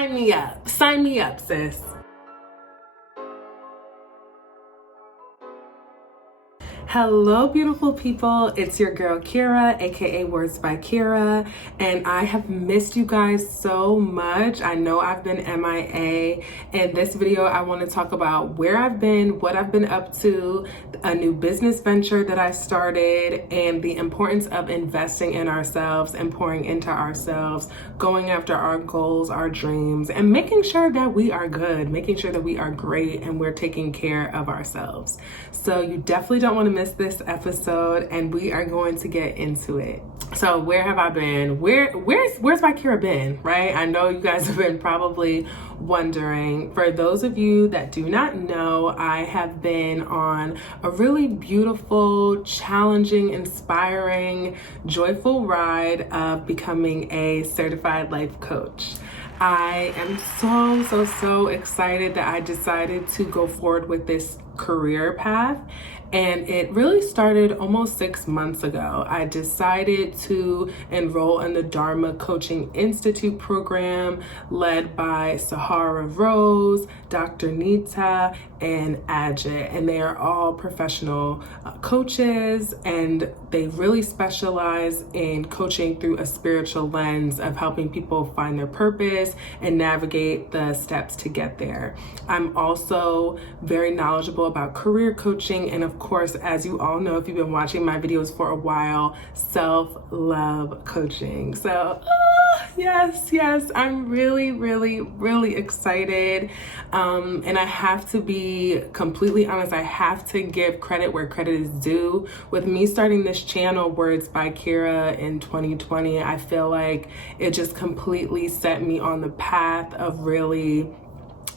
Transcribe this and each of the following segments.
Sign me up. Sign me up, sis. Hello, beautiful people. It's your girl, Kira, aka Words by Kira, and I have missed you guys so much. I know I've been MIA. In this video, I want to talk about where I've been, what I've been up to, a new business venture that I started, and the importance of investing in ourselves and pouring into ourselves, going after our goals, our dreams, and making sure that we are good, making sure that we are great, and we're taking care of ourselves. So you definitely don't want to miss this episode, and we are going to get into it. So where have I been? Where's my Kira been, right? I know you guys have been probably wondering. For those of you that do not know, I have been on a really beautiful, challenging, inspiring, joyful ride of becoming a certified life coach. I am so excited that I decided to go forward with this career path. And it really started almost 6 months ago. I decided to enroll in the Dharma Coaching Institute program led by Sahara Rose, Dr. Nita, and Ajit. And they are all professional coaches, and they really specialize in coaching through a spiritual lens of helping people find their purpose and navigate the steps to get there. I'm also very knowledgeable about career coaching, and of course, as you all know, if you've been watching my videos for a while, self-love coaching. So yes, I'm really excited. And I have to be completely honest, I have to give credit where credit is due. With me starting this channel, Words by Kira, in 2020, I feel like it just completely set me on the path of really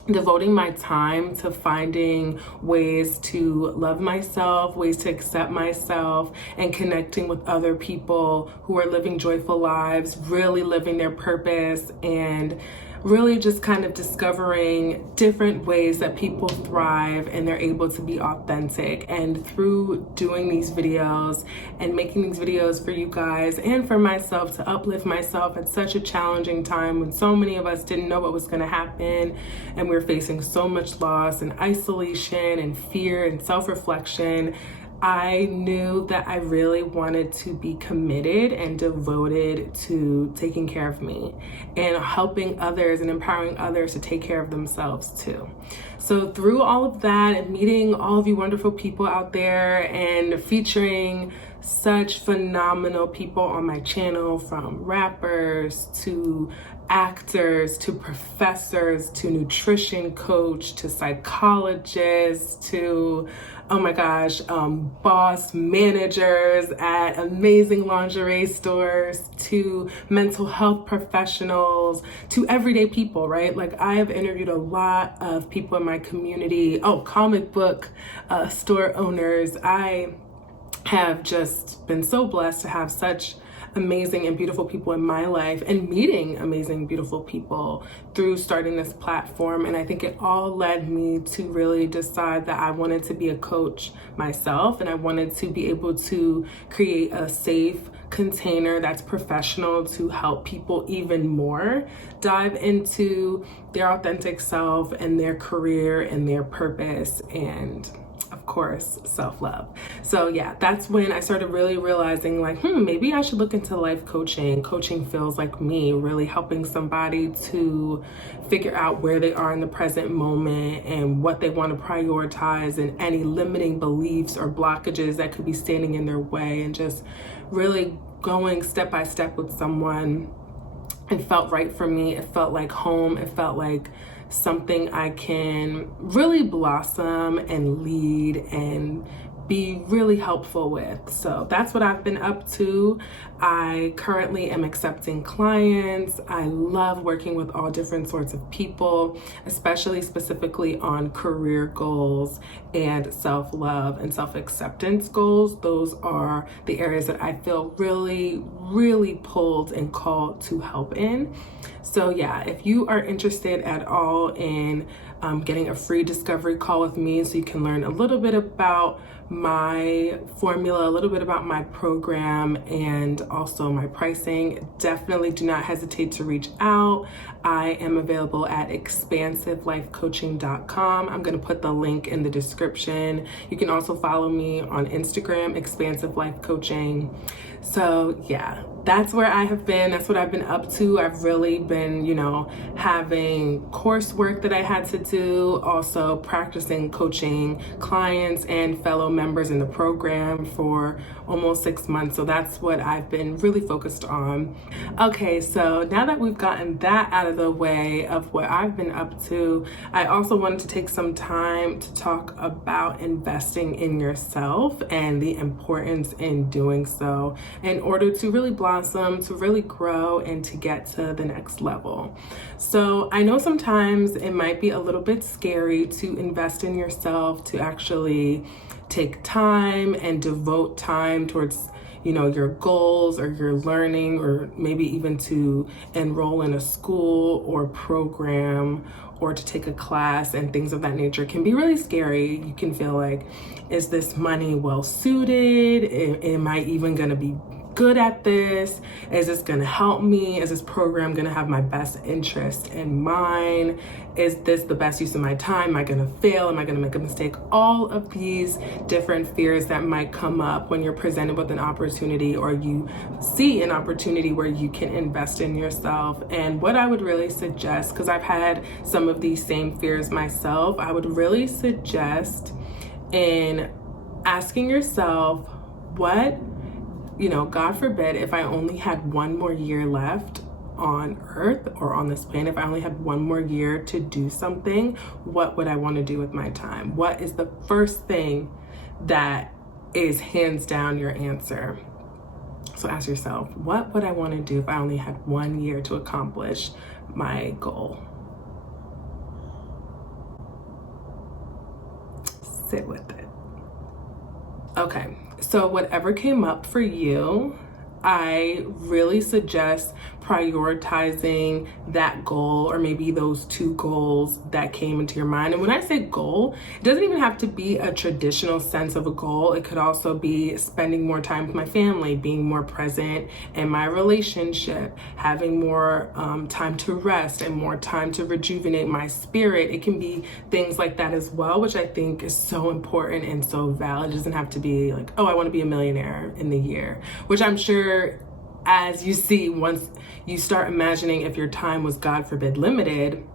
devoting my time to finding ways to love myself, ways to accept myself, and connecting with other people who are living joyful lives, really living their purpose, and really just kind of discovering different ways that people thrive and they're able to be authentic. And through doing these videos and making these videos for you guys and for myself to uplift myself at such a challenging time when so many of us didn't know what was going to happen, and we were facing so much loss and isolation and fear and self-reflection, I knew that I really wanted to be committed and devoted to taking care of me and helping others and empowering others to take care of themselves too. So through all of that and meeting all of you wonderful people out there and featuring such phenomenal people on my channel, from rappers to actors to professors to nutrition coach to psychologists to, oh my gosh, boss managers at amazing lingerie stores to mental health professionals to everyday people, right? Like, I have interviewed a lot of people in my community. Comic book store owners. I have just been so blessed to have such amazing and beautiful people in my life and meeting amazing, beautiful people through starting this platform. And I think it all led me to really decide that I wanted to be a coach myself, and I wanted to be able to create a safe container that's professional to help people even more dive into their authentic self and their career and their purpose, and of course, self-love. So yeah, that's when I started really realizing, like, maybe I should look into life coaching. Coaching feels like me, really helping somebody to figure out where they are in the present moment and what they want to prioritize, and any limiting beliefs or blockages that could be standing in their way, and just really going step by step with someone. It felt right for me. It felt like home. It felt like something I can really blossom and lead and be really helpful with. So that's what I've been up to. I currently am accepting clients. I love working with all different sorts of people, especially specifically on career goals and self-love and self-acceptance goals. Those are the areas that I feel really pulled and called to help in. So yeah, if you are interested at all in getting a free discovery call with me so you can learn a little bit about my formula, a little bit about my program, and also my pricing, definitely do not hesitate to reach out. I am available at expansivelifecoaching.com. I'm going to put the link in the description. You can also follow me on Instagram, Expansive Life Coaching. So yeah, that's where I have been. That's what I've been up to. I've really been, having coursework that I had to do, also practicing coaching clients and fellow members in the program for almost 6 months. So that's what I've been really focused on. Okay, so now that we've gotten that out of the way of what I've been up to, I also wanted to take some time to talk about investing in yourself and the importance in doing so in order to really blossom, to really grow, and to get to the next level. So I know sometimes it might be a little bit scary to invest in yourself, to actually take time and devote time towards your goals or your learning, or maybe even to enroll in a school or program or to take a class and things of that nature can be really scary. You can feel like, is this money well suited? Am I even going to be good at this? Is this going to help me? Is this program going to have my best interest in mind? Is this the best use of my time? Am I going to fail? Am I going to make a mistake? All of these different fears that might come up when you're presented with an opportunity, or you see an opportunity where you can invest in yourself. And what I would really suggest, because I've had some of these same fears myself, I would really suggest in asking yourself, what, God forbid, if I only had one more year left on earth or on this planet, if I only had one more year to do something, what would I want to do with my time? What is the first thing that is hands down your answer? So ask yourself, what would I want to do if I only had 1 year to accomplish my goal? Sit with it. Okay, so whatever came up for you, I really suggest prioritizing that goal, or maybe those two goals that came into your mind. And when I say goal, it doesn't even have to be a traditional sense of a goal. It could also be spending more time with my family, being more present in my relationship, having more time to rest and more time to rejuvenate my spirit. It can be things like that as well, which I think is so important and so valid. It doesn't have to be like, oh, I want to be a millionaire in the year, which I'm sure, as you see, once you start imagining if your time was, God forbid, limited,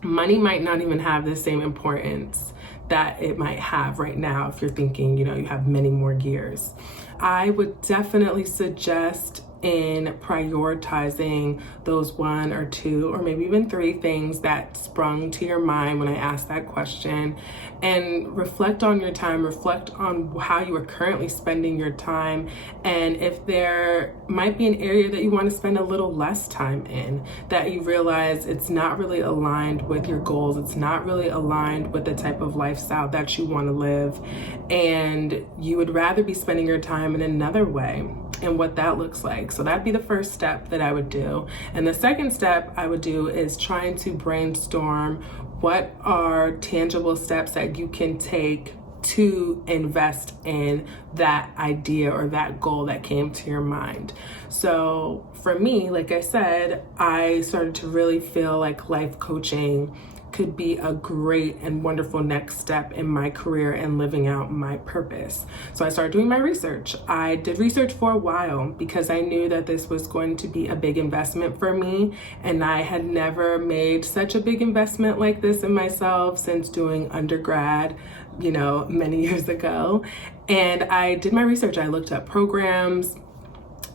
money might not even have the same importance that it might have right now if you're thinking, you have many more years. I would definitely suggest in prioritizing those 1 or 2 or maybe even 3 things that sprung to your mind when I asked that question, and reflect on your time, reflect on how you are currently spending your time, and if there might be an area that you want to spend a little less time in, that you realize it's not really aligned with your goals, it's not really aligned with the type of lifestyle that you want to live, and you would rather be spending your time in another way, and what that looks like. So that'd be the first step that I would do. And the second step I would do is trying to brainstorm what are tangible steps that you can take to invest in that idea or that goal that came to your mind. So for me, like I said, I started to really feel like life coaching could be a great and wonderful next step in my career and living out my purpose. So I started doing my research. I did research for a while because I knew that this was going to be a big investment for me, and I had never made such a big investment like this in myself since doing undergrad, many years ago. And I did my research. I looked up programs.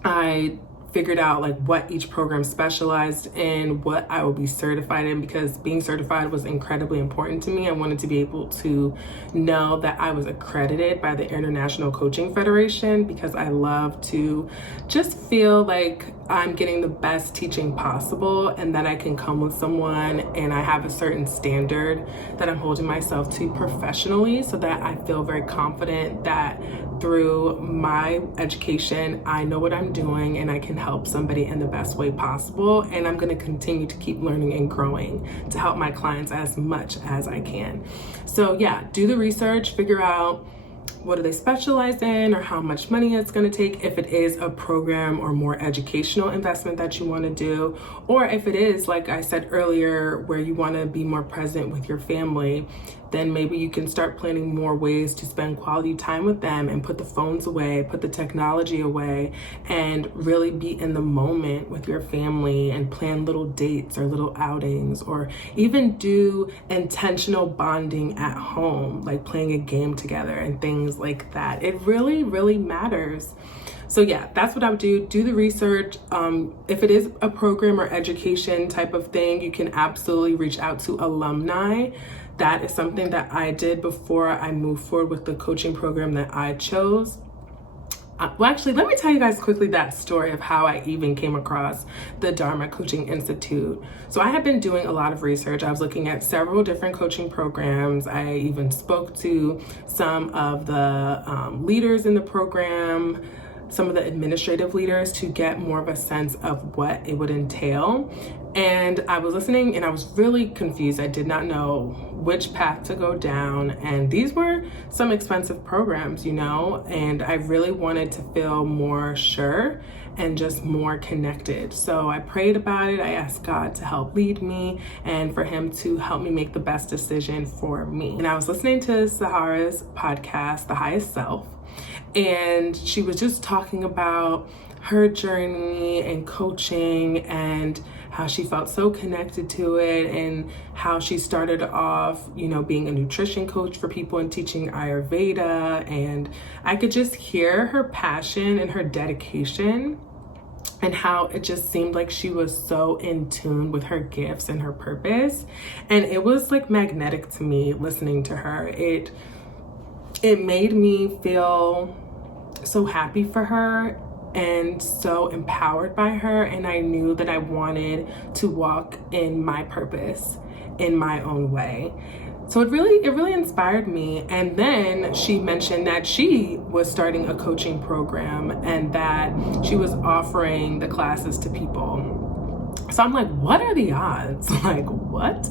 I figured out like what each program specialized in, what I would be certified in, because being certified was incredibly important to me. I wanted to be able to know that I was accredited by the International Coaching Federation, because I love to just feel like I'm getting the best teaching possible, and that I can come with someone and I have a certain standard that I'm holding myself to professionally, so that I feel very confident that through my education, I know what I'm doing and I can help somebody in the best way possible. And I'm going to continue to keep learning and growing to help my clients as much as I can. So yeah, do the research, figure out what do they specialize in or how much money it's going to take, if it is a program or more educational investment that you want to do, or if it is, like I said earlier, where you want to be more present with your family, then maybe you can start planning more ways to spend quality time with them and put the phones away, put the technology away, and really be in the moment with your family and plan little dates or little outings, or even do intentional bonding at home, like playing a game together and things like that. It really, really matters. So yeah, that's what I would do. Do the research. If it is a program or education type of thing, you can absolutely reach out to alumni. That is something that I did before I moved forward with the coaching program that I chose. Well, actually, let me tell you guys quickly that story of how I even came across the Dharma Coaching Institute. So I had been doing a lot of research. I was looking at several different coaching programs. I even spoke to some of the leaders in the program, some of the administrative leaders, to get more of a sense of what it would entail. And I was listening and I was really confused. I did not know which path to go down. And these were some expensive programs, you know, and I really wanted to feel more sure and just more connected. So I prayed about it. I asked God to help lead me and for him to help me make the best decision for me. And I was listening to Sahara's podcast, The Highest Self, and she was just talking about her journey and coaching and how she felt so connected to it, and how she started off, you know, being a nutrition coach for people and teaching Ayurveda. And I could just hear her passion and her dedication, and how it just seemed like she was so in tune with her gifts and her purpose. And it was like magnetic to me listening to her. It made me feel so happy for her and so empowered by her, and I knew that I wanted to walk in my purpose in my own way. So it really inspired me. And then she mentioned that she was starting a coaching program and that she was offering the classes to people. So I'm like, what are the odds? Like, what?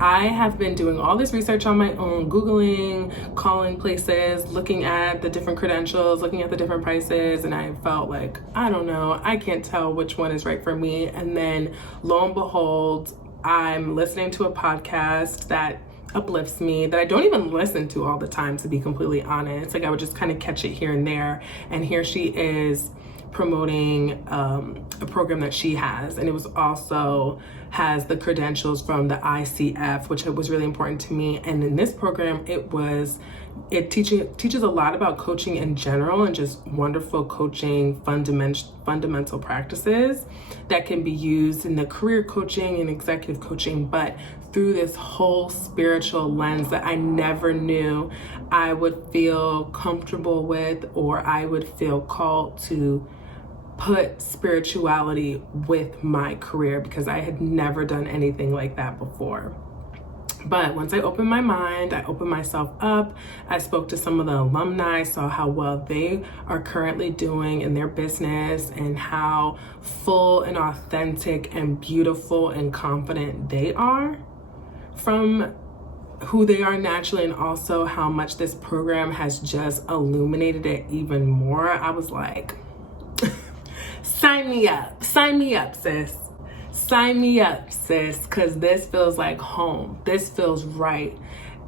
I have been doing all this research on my own, Googling, calling places, looking at the different credentials, looking at the different prices, and I felt like, I don't know, I can't tell which one is right for me. And then lo and behold, I'm listening to a podcast that uplifts me, that I don't even listen to all the time, to be completely honest. Like, I would just kind of catch it here and there. And here she is promoting a program that she has, and it was also has the credentials from the ICF, which was really important to me. And in this program, it teaches a lot about coaching in general and just wonderful coaching fundamental practices that can be used in the career coaching and executive coaching, but through this whole spiritual lens that I never knew I would feel comfortable with, or I would feel called to put spirituality with my career, because I had never done anything like that before. But once I opened my mind, I opened myself up, I spoke to some of the alumni, saw how well they are currently doing in their business and how full and authentic and beautiful and confident they are from who they are naturally, and also how much this program has just illuminated it even more. I was like, sign me up, sis. Sign me up, sis, because this feels like home. This feels right.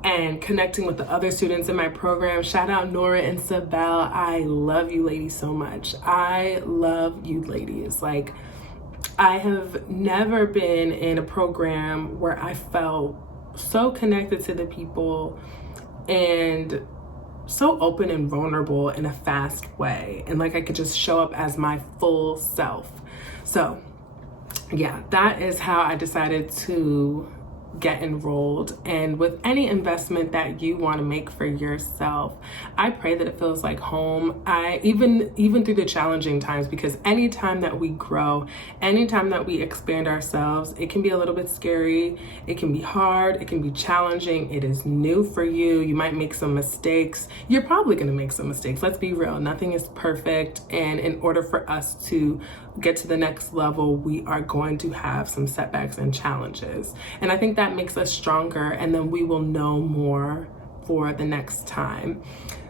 And connecting with the other students in my program, shout out Nora and Sabelle. I love you ladies so much. I love you ladies. Like, I have never been in a program where I felt so connected to the people and so open and vulnerable in a fast way, and like I could just show up as my full self. So yeah, that is how I decided to get enrolled. And with any investment that you want to make for yourself, I pray that it feels like home. Even through the challenging times, because anytime that we grow, anytime that we expand ourselves, it can be a little bit scary, it can be hard, it can be challenging, it is new for you. You might make some mistakes. You're probably going to make some mistakes. Let's be real. Nothing is perfect. And in order for us to get to the next level, we are going to have some setbacks and challenges. And I think that makes us stronger, and then we will know more for the next time.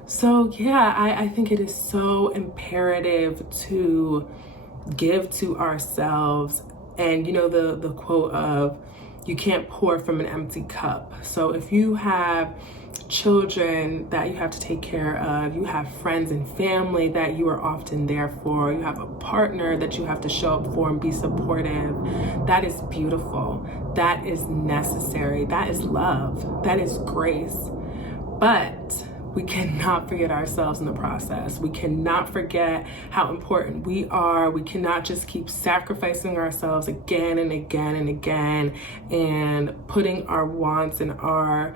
So yeah, I think it is so imperative to give to ourselves. And you know, the quote of, you can't pour from an empty cup. So if you have children that you have to take care of, you have friends and family that you are often there for, you have a partner that you have to show up for and be supportive, that is beautiful, that is necessary, that is love, that is grace. But we cannot forget ourselves in the process. We cannot forget how important we are. We cannot just keep sacrificing ourselves again and again and again, and putting our wants and our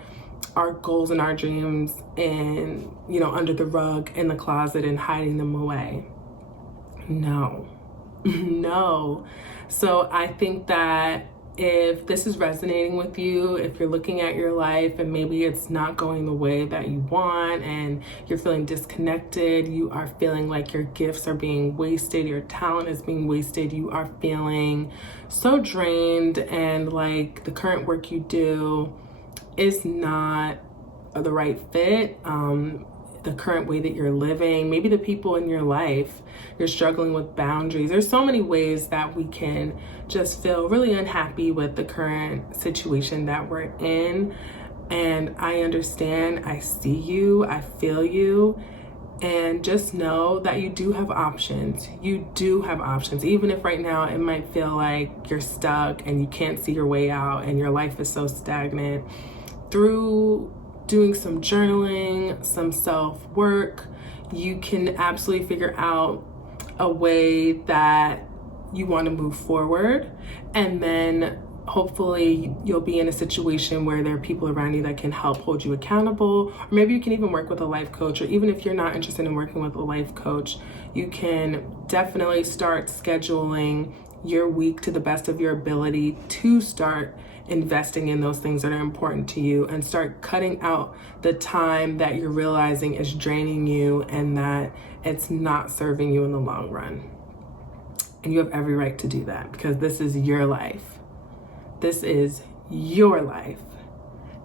goals and our dreams in, you know, under the rug in the closet and hiding them away. No. No. So I think that if this is resonating with you, if you're looking at your life and maybe it's not going the way that you want and you're feeling disconnected, you are feeling like your gifts are being wasted, your talent is being wasted, you are feeling so drained and like the current work you do is not the right fit, the current way that you're living, maybe the people in your life, you're struggling with boundaries. There's so many ways that we can just feel really unhappy with the current situation that we're in. And I understand, I see you, I feel you, and just know that you do have options. You do have options. Even if right now it might feel like you're stuck and you can't see your way out and your life is so stagnant, through doing some journaling, some self-work, you can absolutely figure out a way that you want to move forward. And then hopefully you'll be in a situation where there are people around you that can help hold you accountable. Or maybe you can even work with a life coach, or even if you're not interested in working with a life coach, you can definitely start scheduling your week to the best of your ability to start investing in those things that are important to you, and start cutting out the time that you're realizing is draining you and that it's not serving you in the long run. And you have every right to do that, because this is your life. This is your life.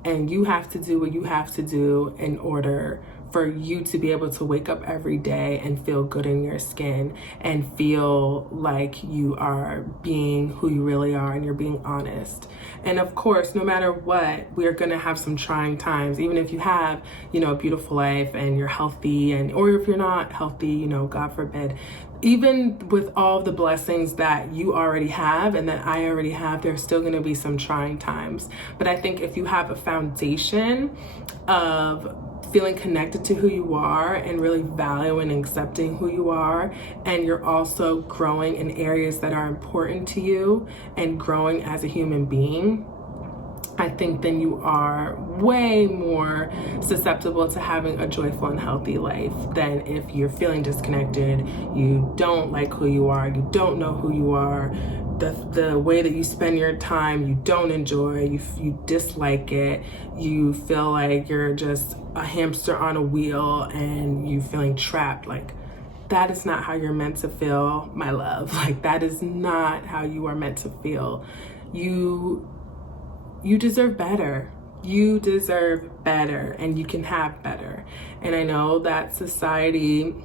And you have to do what you have to do in order for you to be able to wake up every day and feel good in your skin and feel like you are being who you really are and you're being honest. And of course, no matter what, we're gonna have some trying times, even if you have, you know, a beautiful life and you're healthy, and or if you're not healthy, you know, God forbid. Even with all the blessings that you already have and that I already have, there's still going to be some trying times. But I think if you have a foundation of feeling connected to who you are and really valuing and accepting who you are, and you're also growing in areas that are important to you and growing as a human being, I think then you are way more susceptible to having a joyful and healthy life than if you're feeling disconnected, you don't like who you are, you don't know who you are, the way that you spend your time, you don't enjoy, you dislike it, you feel like you're just a hamster on a wheel and you feeling trapped. Like, that is not how you're meant to feel, my love. Like, that is not how you are meant to feel. You deserve better. You deserve better, and you can have better. And I know that society,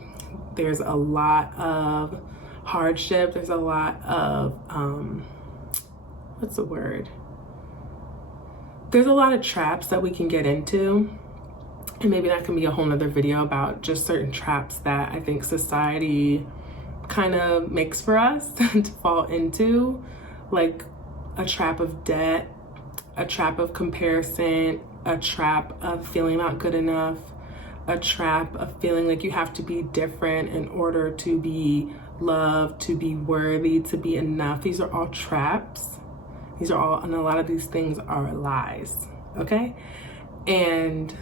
there's a lot of hardship. There's a lot of, what's the word? There's a lot of traps that we can get into. And maybe that can be a whole nother video about just certain traps that I think society kind of makes for us to fall into, like a trap of debt, a trap of comparison, a trap of feeling not good enough, a trap of feeling like you have to be different in order to be loved, to be worthy, to be enough. These are all traps These are all, and a lot of these things are lies, okay? And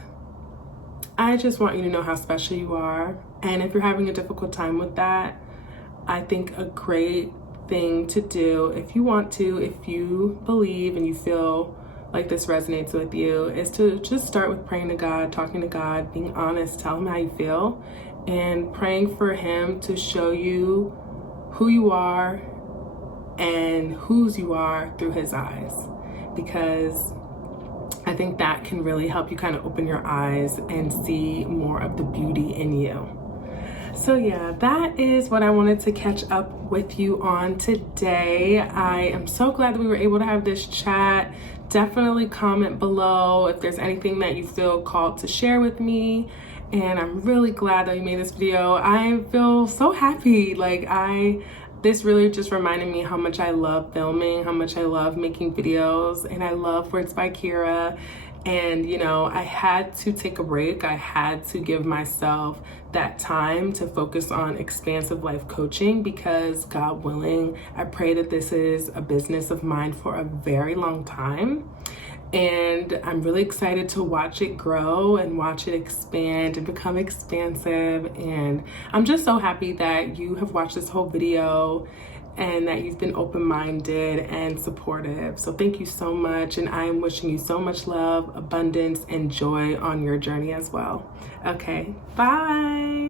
I just want you to know how special you are. And if you're having a difficult time with that, I think a great thing to do, if you want to, if you believe and you feel like this resonates with you, is to just start with praying to God, talking to God, being honest, tell him how you feel, and praying for him to show you who you are and whose you are through his eyes. Because I think that can really help you kind of open your eyes and see more of the beauty in you. So yeah, that is what I wanted to catch up with you on today. I am so glad that we were able to have this chat. Definitely comment below if there's anything that you feel called to share with me. And I'm really glad that you made this video. I feel so happy. This really just reminded me how much I love filming, how much I love making videos, and I love Words by Kira. And you know, I had to take a break. I had to give myself that time to focus on expansive life coaching, because God willing, I pray that this is a business of mine for a very long time. And I'm really excited to watch it grow and watch it expand and become expansive. And I'm just so happy that you have watched this whole video and that you've been open-minded and supportive. So thank you so much. And I am wishing you so much love, abundance, and joy on your journey as well. Okay, bye.